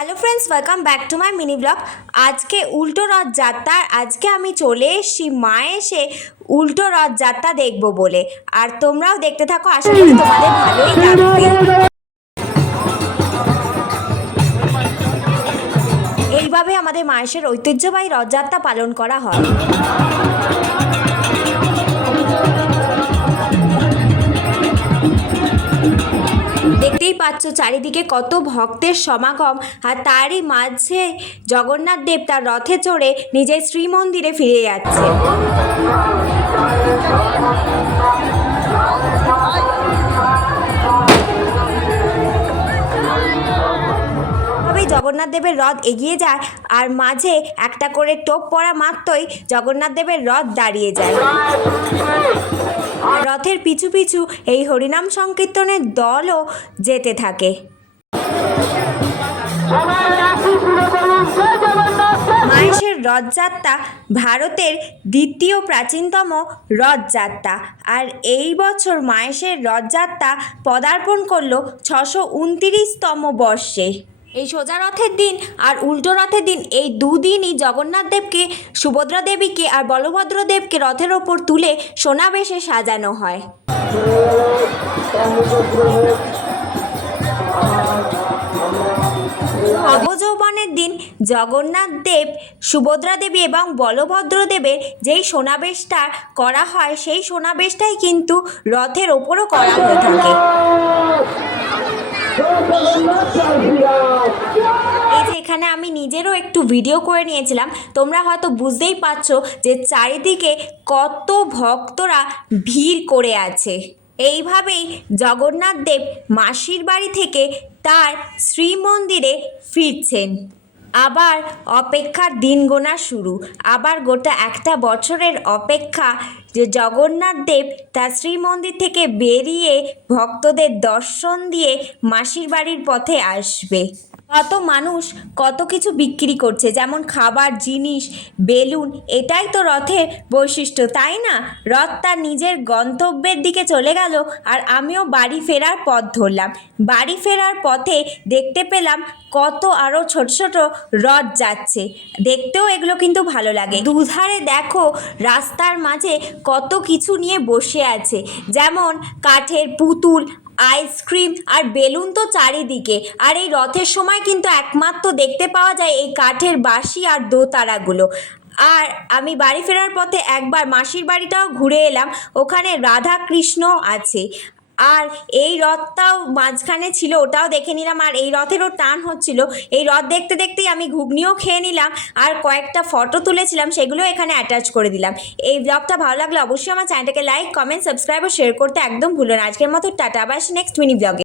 Hello friends welcome back to my mini blog আজকে উল্টো রথযাত্রার আজকে আমি চলে এসেছি মায়ে এসে উল্টো রথযাত্রা দেখব বলে। আর তোমরাও দেখতে থাকো, আশা করি তোমাদের ভালোই লাগবে। এইভাবে আমাদের মায়ের ঐতিহ্যবাহী রথযাত্রা পালন করা হয়। পাচ্ছ চারিদিকে কত ভক্তের সমাগম আর তারই মাঝে জগন্নাথ দেব তার রথে চড়ে নিজের শ্রীমন্দিরে ফিরে যাচ্ছে। জগন্নাথ দেবের রথ এগিয়ে যায় আর মাঝে একটা করে টোপ পড়া মাত্রই জগন্নাথ দেবের রথ দাঁড়িয়ে যায়। রথের পিছু পিছু এই হরিনাম সংকীর্তনের দলও যেতে থাকে। মাহেশের রথযাত্রা ভারতের দ্বিতীয় প্রাচীনতম রথযাত্রা আর এই বছর মাহেশের রথযাত্রা পদার্পণ করল ছশো উনত্রিশতম বর্ষে। এই সোজা রথের দিন আর উল্টো রথের দিন এই দুদিনই জগন্নাথ দেবকে, সুভদ্রা দেবীকে আর বলভদ্র দেবকে রথের ওপর তুলে সোনাবেশে সাজানো হয়। নবযৌবনের দিন জগন্নাথ দেব, সুভদ্রা দেবী এবং বলভদ্র দেবের যেই সোনাবেশটা করা হয়, সেই সোনাবেশটাই কিন্তু রথের ওপরও করা হয়ে থাকে। এই যে এখানে আমি নিজেরও একটু ভিডিও করে নিয়েছিলাম। তোমরা হয়তো বুঝতেই পারছ যে চারিদিকে কত ভক্তরা ভিড় করে আছে। এইভাবেই জগন্নাথ দেব মাসির বাড়ি থেকে তার শ্রীমন্দিরে ফিরছেন। আবার অপেক্ষার দিন গোনা শুরু। আবার গোটা একটা বছরের অপেক্ষা যে জগন্নাথ দেব তার শ্রীমন্দির থেকে বেরিয়ে ভক্তদের দর্শন দিয়ে মাসির বাড়ির পথে আসবে। কত মানুষ কত কিছু বিক্রি করছে, যেমন খাবার, জিনিস, বেলুন, এটাই তো রথের বৈশিষ্ট্য, তাই না? রথ তার নিজের গন্তব্যের দিকে চলে গেল আর আমিও বাড়ি ফেরার পথ ধরলাম। বাড়ি ফেরার পথে দেখতে পেলাম কত আরও ছোট ছোট রথ যাচ্ছে। দেখতেও এগুলো কিন্তু ভালো লাগে। দুধারে দেখো রাস্তার মাঝে কত কিছু নিয়ে বসে আছে, যেমন কাঠের পুতুল আইসক্রিম আর বেলুন তো চারিদিকে। আর এই রথের সময় কিন্তু একমাত্র দেখতে পাওয়া যায় এই কাঠের বাঁশি আর দোতারাগুলো। আর আমি বাড়ি ফেরার পথে একবার মাসির বাড়িটাও ঘুরে এলাম। ওখানে রাধা কৃষ্ণ আছে। আর এই রথটাও মাঝখানে ছিল, ওটাও দেখে নিলাম। আর এই রথেরও টান হচ্ছিল। এই রথ দেখতে দেখতেই আমি ঘুগনিও খেয়ে নিলাম আর কয়েকটা ফটো তুলেছিলাম সেগুলো এখানে অ্যাটাচ করে দিলাম। এই ব্লগটা ভালো লাগলে অবশ্যই আমার চ্যানেলটাকে লাইক কমেন্ট সাবস্ক্রাইব ও শেয়ার করতে একদম ভুলো না। আজকের মতো টাটা বাস নেক্সট মিনি ব্লগে